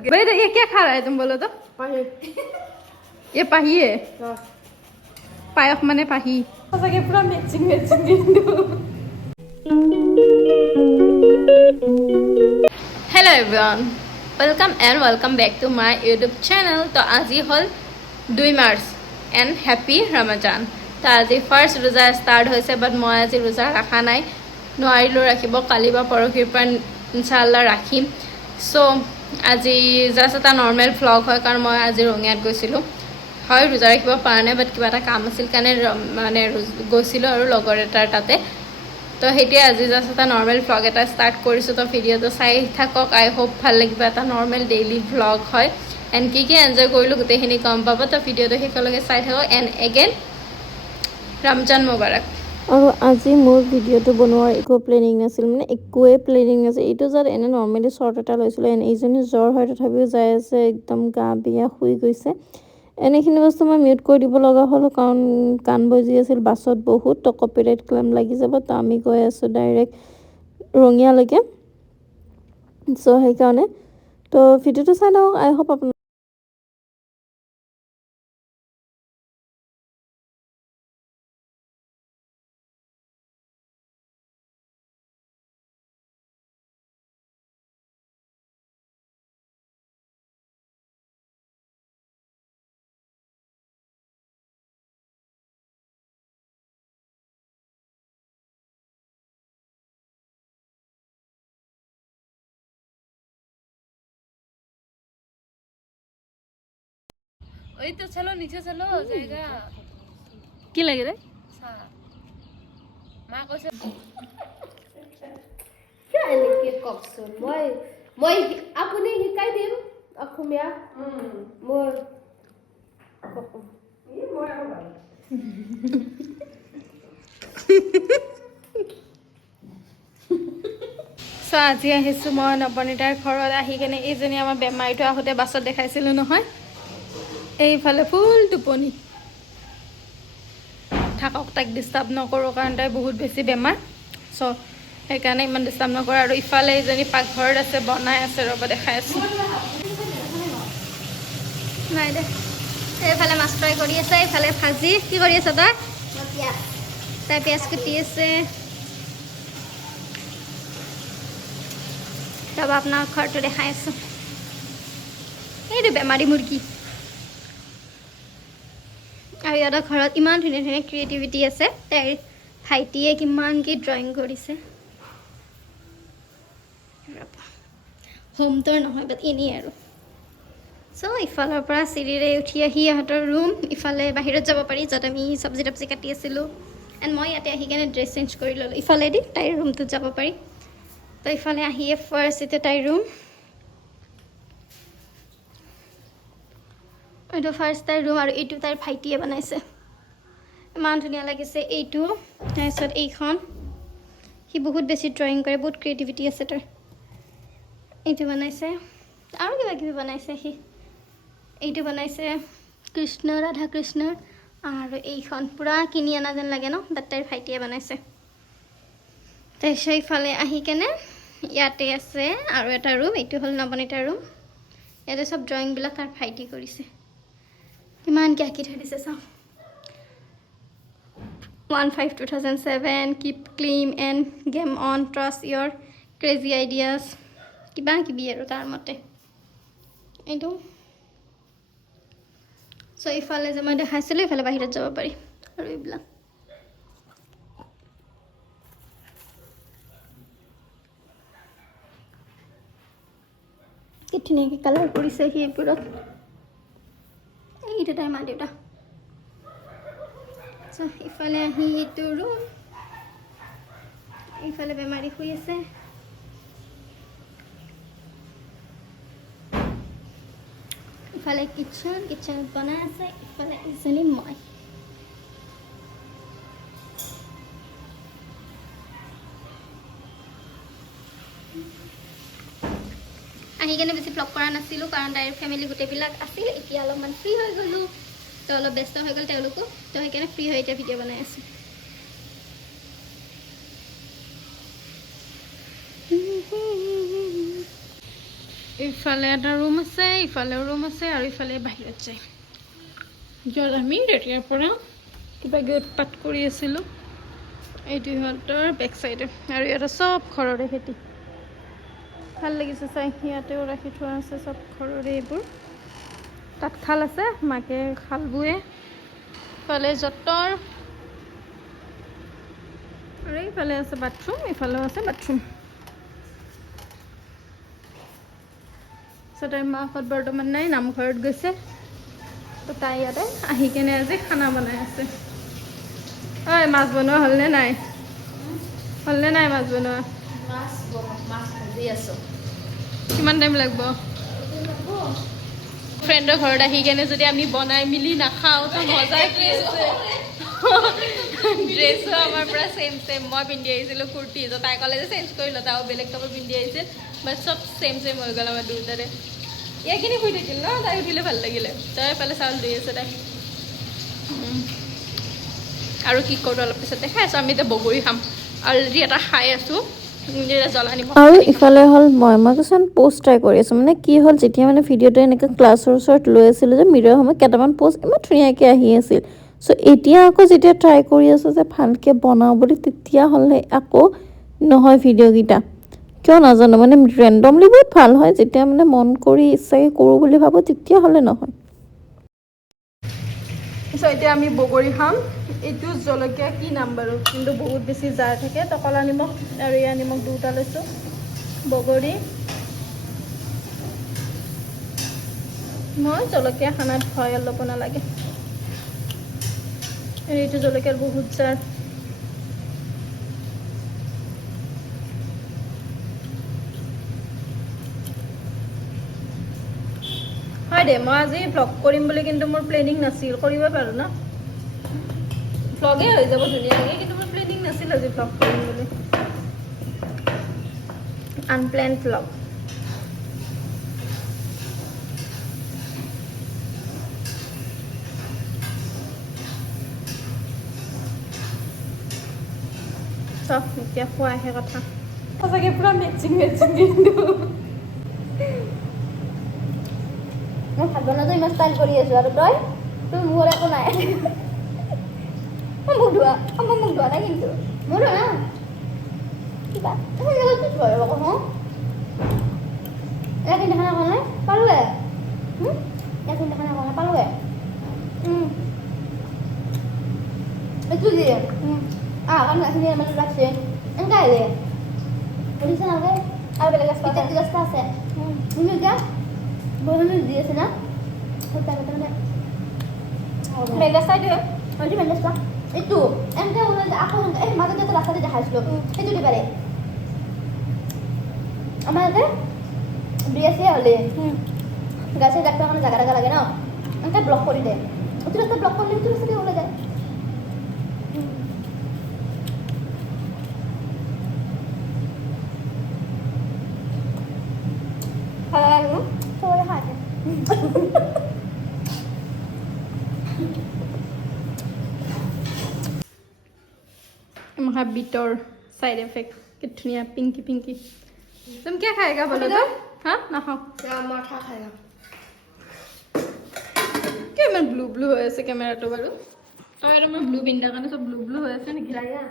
बेटा ये क्या खा रहा है तुम बोलो तो ये पाही है पायक माने पाही सके पूरा matching matching hello everyone welcome back to my YouTube channel तो आज हल 2 मार्च एंड हैप्पी रमजान तो आज फार्स्ट रोजा स्टार्ट होइसे बट मैं आज रोजा रखा नाइ নোৱাৰিলোঁ ৰাখিব কালি বা পৰহিৰ পৰা ইনশাআল্লাহ ৰাখিম সো আজি জাস্ট এটা নৰ্মেল ভ্লগ হয় কাৰণ মই আজি ৰঙিয়াত গৈছিলোঁ হয় ৰোজা ৰাখিব পৰা নাই বাট কিবা এটা কাম আছিল কাৰণে মানে গৈছিলোঁ আৰু লগৰ এটাৰ তাতে তো সেইটোৱে আজি জাস্ট এটা নৰ্মেল ভ্লগ এটা ষ্টাৰ্ট কৰিছোঁ তো ভিডিঅ'টো চাই থাকক আই হোপ ভাল লাগিব এটা নৰ্মেল ডেইলি ভ্লগ হয় এণ্ড কি এনজয় কৰিলোঁ গোটেইখিনি গম পাব তো ভিডিঅ'টো শেষলৈকে চাই থাকক এণ্ড এগেইন ৰমজান মুবাৰক আৰু আজি মোৰ ভিডিঅ'টো বনোৱাৰ একো প্লেনিং নাছিল মানে একোৱে প্লেনিং নাছিল এইটো জাষ্ট এনে নৰ্মেলি শ্বৰ্ট এটা লৈছিলোঁ এনে এইজনী জ্বৰ হয় তথাপিও যাই আছে একদম গা বিয়া শুই গৈছে এনেখিনি বস্তু মই মিউট কৰি দিব লগা হ'ল কাৰণ কাণ বজি আছিল বাছত বহুত তো কপিৰাইট ক্লেম লাগি যাব তো আমি গৈ আছোঁ ডাইৰেক্ট ৰঙিয়ালৈকে চ' সেইকাৰণে তো ভিডিঅ'টো চাই লওক আই হোপ আপোনালোকে ওই তো চলো নিচে চলো জায়গা কি লাগে রে মা কৈছে কেনেকে কওকচোন মই আপুনি শিকাই দিম অসমীয়া মোৰ সো আজি আহিছোঁ মই নৱনীতাৰ ঘৰত আহি কেনে এইজনী আমাৰ বেমাৰীটো আহোঁতে বাছত দেখাইছিলোঁ নহয় এইফালে ফুল টোপনি থাকক তাইক ডিষ্টাৰ্ব নকৰোঁ কাৰণ তাই বহুত বেছি বেমাৰ চ' সেইকাৰণে ইমান ডিষ্টাৰ্ব নকৰোঁ আৰু ইফালে এইজনী পাকঘৰত আছে বনাই আছে ৰ'ব দেখাই আছোঁ নাই দে এইফালে মাছ ফ্ৰাই কৰি আছে এইফালে ভাজি কি কৰি আছে তই তাই পিঁয়াজ কুটি আছে ৰ'ব আপোনাৰ ঘৰটো দেখাই আছোঁ এইটো বেমাৰী মুৰ্গী আৰু ইয়াৰ ঘৰত ইমান ধুনীয়া ধুনীয়া ক্ৰিয়েটিভিটি আছে তাইৰ ভাইটিয়ে কিমান কি ড্ৰয়িং কৰিছে হোমটোৰ নহয় বাট এনেই আৰু চ' ইফালৰ পৰা চিৰিৰে উঠি আহি ইহঁতৰ ৰুম ইফালে বাহিৰত যাব পাৰি য'ত আমি চব্জি তব্জি কাটি আছিলোঁ এণ্ড মই ইয়াতে আহি কেনে ড্ৰেছ চেঞ্জ কৰি ল'লোঁ ইফালেদি তাইৰ ৰুমটোত যাব পাৰি তো ইফালে আহিয়ে ফাৰ্ষ্ট এতিয়া তাইৰ ৰুম এইটো ফাৰ্ষ্ট তাইৰ ৰুম আৰু এইটো তাইৰ ভাইটিয়ে বনাইছে ইমান ধুনীয়া লাগিছে এইটো তাৰপিছত এইখন সি বহুত বেছি ড্ৰয়িং কৰে বহুত ক্ৰিয়েটিভিটি আছে তাৰ এইটো বনাইছে আৰু কিবা কিবি বনাইছে সি এইটো বনাইছে কৃষ্ণ ৰাধা কৃষ্ণৰ আৰু এইখন পূৰা কিনি অনা যেন লাগে ন বাট তাইৰ ভাইটিয়ে বনাইছে তাৰপিছত ইফালে আহি কেনে ইয়াতে আছে আৰু এটা ৰুম এইটো হ'ল নৱনীতাৰ ৰুম ইয়াতে চব ড্ৰয়িংবিলাক তাৰ ভাইটি কৰিছে কিমান কি আঁকি থৈ দিছে চাওঁ 1/5/2007 keep clean and game on trust your crazy ideas কিবা কিবি আৰু তাৰ মতে এইটো চ' ইফালে যে মই দেখাইছিলোঁ ইফালে বাহিৰত যাব পাৰি আৰু এইবিলাক কি ধুনীয়াকৈ কালাৰ কৰিছে সি এইবোৰত এইটো তাইৰ মা দেউতা চ' ইফালে আহি এইটো ৰুম ইফালে বেমাৰী শুই আছে ইফালে কিটচেনত বনাই আছে ইফালে এজনী মই আহি কেনে বেছি ব্লগ কৰা নাছিলোঁ কাৰণ তাইৰ ফেমিলি গোটেইবিলাক আছিল এতিয়া অলপমান ফ্ৰী হৈ গ'লোঁ তো অলপ ব্যস্ত হৈ গ'ল তেওঁলোকো তো সেইকাৰণে ফ্ৰী হৈ এতিয়া ভিডিঅ' বনাই আছোঁ ইফালে এটা ৰুম আছে, ইফালেও ৰুম আছে, আৰু ইফালে বাহিৰত যায়। য'ত আমি তেতিয়াৰ পৰা কিবা কিবি উৎপাত কৰি আছিলোঁ। এইটো ইহঁতৰ বেক চাইডে, আৰু ইয়াতে চব ঘৰৰে খেতি। ভাল লাগিছে চাই, ইয়াতেও ৰাখি থোৱা আছে চব ঘৰৰে এইবোৰ। তাত খাল আছে, মাকে খাল বোৱে। ইফালে যঁতৰ, আৰু এইফালে আছে বাথৰুম, ইফালেও আছে বাথৰুম। তাই মাহঁত বৰ্তমান নাই, নামঘৰত গৈছে। তো তাই ইয়াতে আহি কেনে আজি খানা বনাই আছে। ঐ, মাছ বনোৱা হ'লনে নাই? হ'লনে নাই মাছ বনোৱা? মাছ ভাজি আছো। কিমান টাইম লাগিব? ফ্ৰেণ্ডৰ ঘৰত আহি কেনে যদি আমি বনাই মিলি নাখাওঁ তো মজা কি আছে। ড্ৰেছো আমাৰ পৰা ছেম ছেম। মই পিন্ধি আহিছিলোঁ কুৰ্তি, তো তাই ক'লে যে চেঞ্জ কৰি ল, তাইও বেলেগ কাপোৰ পিন্ধি আহিছিল। বাট চব ছেম ছেম হৈ গ'ল আমাৰ দুয়োটাৰে। ইয়াখিনি শুই থাকিল ন, তাই উঠিলে ভাল লাগিলে। তাই এফালে চাউল ধুই আছে তাই। আৰু কি কৰোঁ অলপ পিছত দেখাই আছোঁ। আমি এতিয়া বগৰী খাম। অলৰেডি এটা খাই আছোঁ, জ্বলা নিমখ। আৰু ইফালে হ'ল মই কিছুমান প'ষ্ট ট্ৰাই কৰি আছোঁ। মানে কি হ'ল, যেতিয়া মানে ভিডিঅ'টো এনেকৈ ক্লাছৰ ওচৰত লৈ আছিলোঁ যে মিৰৰ সময়ত কেইটামান প'ষ্ট ইমান ধুনীয়াকৈ আহি আছিল। চ' এতিয়া আকৌ যেতিয়া ট্ৰাই কৰি আছোঁ যে ভালকৈ বনাওঁ বুলি, তেতিয়াহ'লে আকৌ নহয় ভিডিঅ'কেইটা। কিয় নাজানো, মানে ৰেণ্ডমলি বহুত ভাল হয়। যেতিয়া মানে মন কৰি ইচ্ছাকৈ কৰোঁ বুলি ভাবোঁ, তেতিয়াহ'লে নহয়। চ' এতিয়া আমি বগৰী খাম। এইটো জলকীয়া কি নাম বাৰু, কিন্তু বহুত বেছি জাৰ থাকে। তো ক'লা নিমখ আৰু এয়া নিমখ দুটা লৈছোঁ। বগৰী, মই জলকীয়া খানাত ভয় অলপো নালাগে। এইটো জলকীয়াৰ বহুত জাৰ। হয় দে, মই আজি ভ্লগ কৰিম বুলি কিন্তু মোৰ প্লেনিং নাছিল। কৰিব পাৰোঁ ন, ভ্লগেই হৈ যাব ধুনীয়াকৈ, কিন্তু মোৰ প্লেনিং নাছিল আজি ভ্লগ কৰিম বুলি। Unplanned vlog. চব এতিয়া খোৱাহে কথা। সঁচাকৈ পূৰা মেচিং কিন্তু। মই ভাত বনাওঁতে ইমান ষ্টাইল কৰি আছোঁ, আৰু তই মোৰ একো নাই। মোক ধোৱা নাই কিন্তু মোৰ না কিবা কি ধোৱা আকৌ এক ঘণ্টা খানা খোৱা নাই পালোৱে। এক ঘণ্টা খানা খোৱা নাই পালোৱে। এইটো দিয়ে কাৰণ এইখিনি মানে ৰাখছে এনেকৈ আহিলে শুনিছে নালাগে। আৰু বেলেগ ৰাস্তা আছে শুনি এতিয়া বৰষুণ দি আছে না মেলা চাই দিওঁ হয়তো মেলা চোৱা এইটো এনেকৈ ওলাই আকৌ এই মাজতে এটা ৰাস্তাতে দেখাইছিলোঁ সেইটো দিব পাৰে আমাৰ ইয়াতে বিএছএ হ'লে গাছে ৰাখিবৰ কাৰণে জাগা লাগে ন এনেকৈ ব্লক কৰি দিয়ে এইটো ৰাস্তা ব্লক কৰিলে সেইটো ৰাস্তাতে ওলাই যায়। চবৰে খাই महाबीटर साइड इफेक्ट कितनी पिंकी पिंकी तुम क्या खाएगा बोलो तो हाँ ना खाओ माठा खाएगा क्या मैं ब्लू ब्लू हो ऐसे कैमरा तो बोलो और मैं ब्लू पिंडा करने सब ब्लू ब्लू हो ऐसे नहीं खिलाया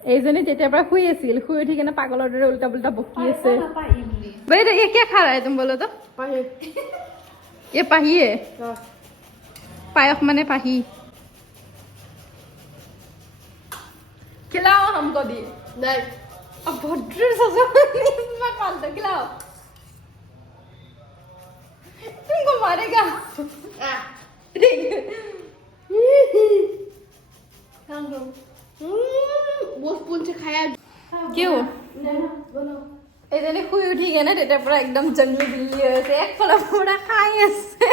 এইজনী তেতিয়াৰ পৰা শুই আছিল শুই উঠি কেনে পাগলৰ দৰে উল্টা পুল্টা বকি আছে ভাই ये क्या खा रहा है तुम बोलो तो ये पाही है पायक माने पाही खिलाओ हमको भी नहीं अब भद्र मत फालतू खिलाओ तुमको मारेगा वो स्पून से खाया क्यों এজনী শুই উঠি কেনে তেতিয়াৰ পৰা একদম জংগলী বিল্লি হৈ আছে একফালৰ পৰা খাই আছে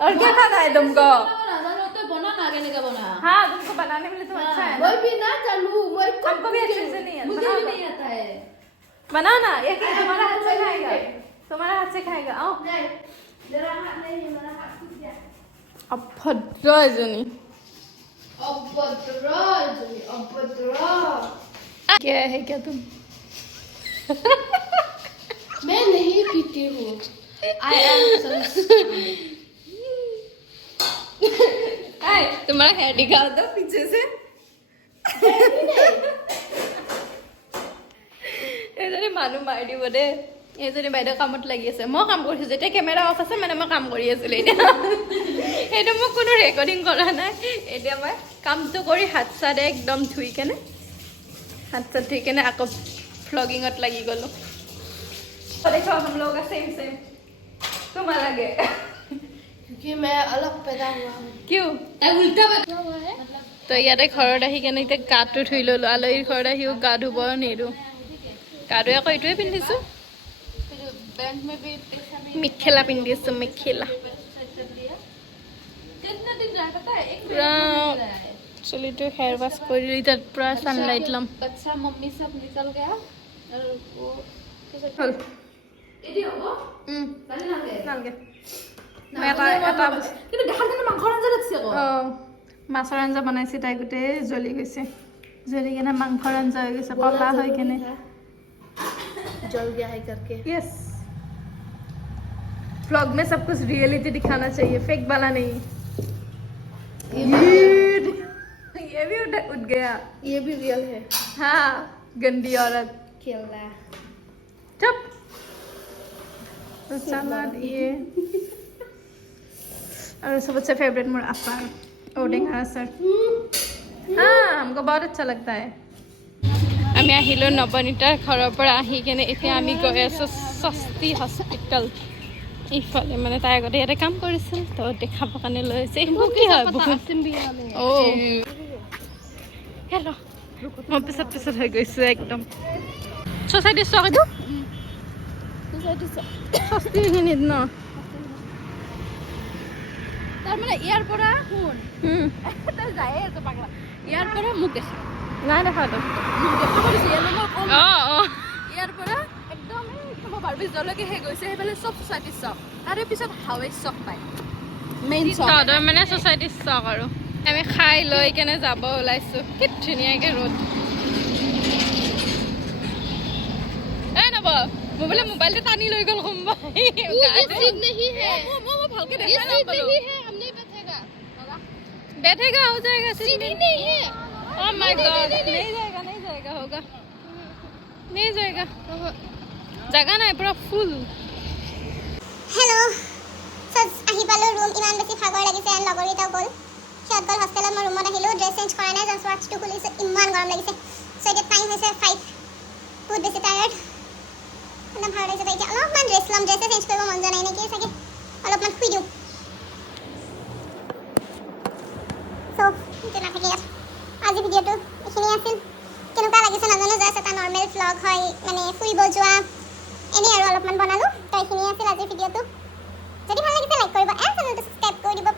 और क्या खाना है तुमको तो बना ना आगे का बना हाँ तुमको बनाने में तो अच्छा है मैं भी ना चलूं मैं हमको भी अच्छे से नहीं है मुझे भी नहीं आता है बनाओ ना ये तुम्हारा हाथ से खाएगा तुम्हारा हाथ से खाएगा आओ मेरा हाथ नहीं है मेरा हाथ टूट गया अब भद्र एजनी क्या है क्या तुम की हूँ I am so तुम्हारा हेयर दिखाओ तो पीछे से এইজনী মানুহ মাৰি দিব দেই এইজনী বাইদেউ কামত লাগি আছে মই কাম কৰিছোঁ যেতিয়া কেমেৰা অফ আছে মানে মই কাম কৰি আছিলোঁ এতিয়া সেইটো মোক কোনো ৰেকৰ্ডিং কৰা নাই এতিয়া মই কামটো কৰি হাত চাত একদম ধুই কেনে हाथ से ठीक है ना आपको फ्लॉगिंग अट लगी गलो तो देखो हम लोग का सेम सेम तुम अलग है क्योंकि मैं अलग पैदा हुआ हूँ क्यों उल्टा पैदा हुआ है तो ইয়াতে ঘৰত আহি কেনে এতিয়া গাটো ধুই ল'লো আলহীৰ ঘৰত আহিও গা ধুব নিদিওঁ গা ধুই আকৌ এইটোৱে পিন্ধিছোঁ बैंक में भी पैसा नहीं মেখেলা পিন্ধিছোঁ মেখেলা कितना दिन रहा पता है एक पूरा महीना रहा है চুলিটো হেয়াৰ ৱাছ কৰি এতিয়া পূৰা ছানলাইট ল'ম बच्चा मम्मी सब निकल गया और वो হ'ল এডি হবো ভালো লাগে নালগে মই এটা কিন্তু দেখাত কিন্তু মাংসৰ আঞ্জা লাগছে আকৌ অঁ মাছৰ আঞ্জা বনাইছে তাই গোটেই জ্বলি গৈছে জ্বলি কেনে মাংসৰ আঞ্জা হৈ গৈছে কলা হৈ কেনে जल गया है करके यस व्लॉग में सब कुछ रियलिटी दिखाना चाहिए फेक वाला नहीं ये भी उठ गया ये भी रियल है हाँ गंदी औरत केला चुप सलाद ये और सबसे फेवरेट मेरा अचार ओडेंगा अचार हाँ हमको बहुत अच्छा लगता है আমি আহিলোঁ নৱনীতাৰ ঘৰৰ পৰা আহি কেনে এতিয়া আমি গৈ আছোঁ স্বস্তি হস্পিটেল ইফালে মানে তাই আগতে ইয়াতে কাম কৰিছিল তো দেখাবৰ কাৰণে লৈ আহিছে এইবোৰ কি হয় বহুত অঁ হেল্ল' মই পিছত হৈ গৈছোঁ একদম ছ'চাইটি চক এইটো স্বস্তি এইখিনিত ন তাৰমানে ইয়াৰ পৰা শুন তই যায়ে আছ পাগলা ইয়াৰ পৰা মোক দেখা নাই দেখাটো মোক দেখা কৰিছে ইয়ালৈ মই কম অঁ অঁ ইয়াৰ পৰা একদম খাব পাৰবি জলকে হে গৈছে সেইফালে চব ছ'চাইটি চক তাৰে পিছত হাৱেজ চক পায় মেইন চক তহঁতৰ মানে ছ'চাইটি চক আৰু আমি খাই লৈ কেনে যাব ওলাইছোঁ কি ধুনীয়াকৈ ৰ'দ এই নব মই বোলে মোবাইলটো টানি লৈ গ'ল কোনোবাই नहीं है মই ভালকৈ ये দেখা सीट নাপালোঁ नहीं है हम नहीं बैठेगा बैठेगा हो जाएगा सीट ही नहीं है ओह माय गॉड नहीं जाएगा होगा नहीं जाएगा जगह নাই पूरा फुल हेलो सज आহি পালো ৰুম ইমান বেছি ভাগৰ লাগিছে এণ্ড লগৰীটাও গ'ল সিহঁত গ'ল হোষ্টেলত মই ৰুমত আহিলোঁ ড্ৰেছ চেঞ্জ কৰা নাই জাষ্ট ৱাটছটো খুলিছোঁ ইমান গৰম লাগিছে চ' এতিয়া টাইম হৈছে 5 বহুত বেছি টায়াৰ্ড একদম ভাগৰ লাগিছে এতিয়া অলপমান ৰেষ্ট ল'ম ড্ৰেছে চেঞ্জ কৰিব মন যোৱা নাই নেকি চাগে অলপমান শুই দিওঁ চ' এতিয়া নাথাকি আজি ভিডিঅ'টো এইখিনি আছিল কেনেকুৱা লাগিছে নাজানো জাষ্ট এটা নৰ্মেল ভ্লগ হয় মানে ফুৰিব যোৱা এনেই আৰু অলপমান বনালোঁ তো এইখিনি আছিল আজিৰ ভিডিঅ'টো যদি ভাল লাগিছে লাইক কৰিব এণ্ড চেনেলটো ছাবস্ক্ৰাইব কৰি দিব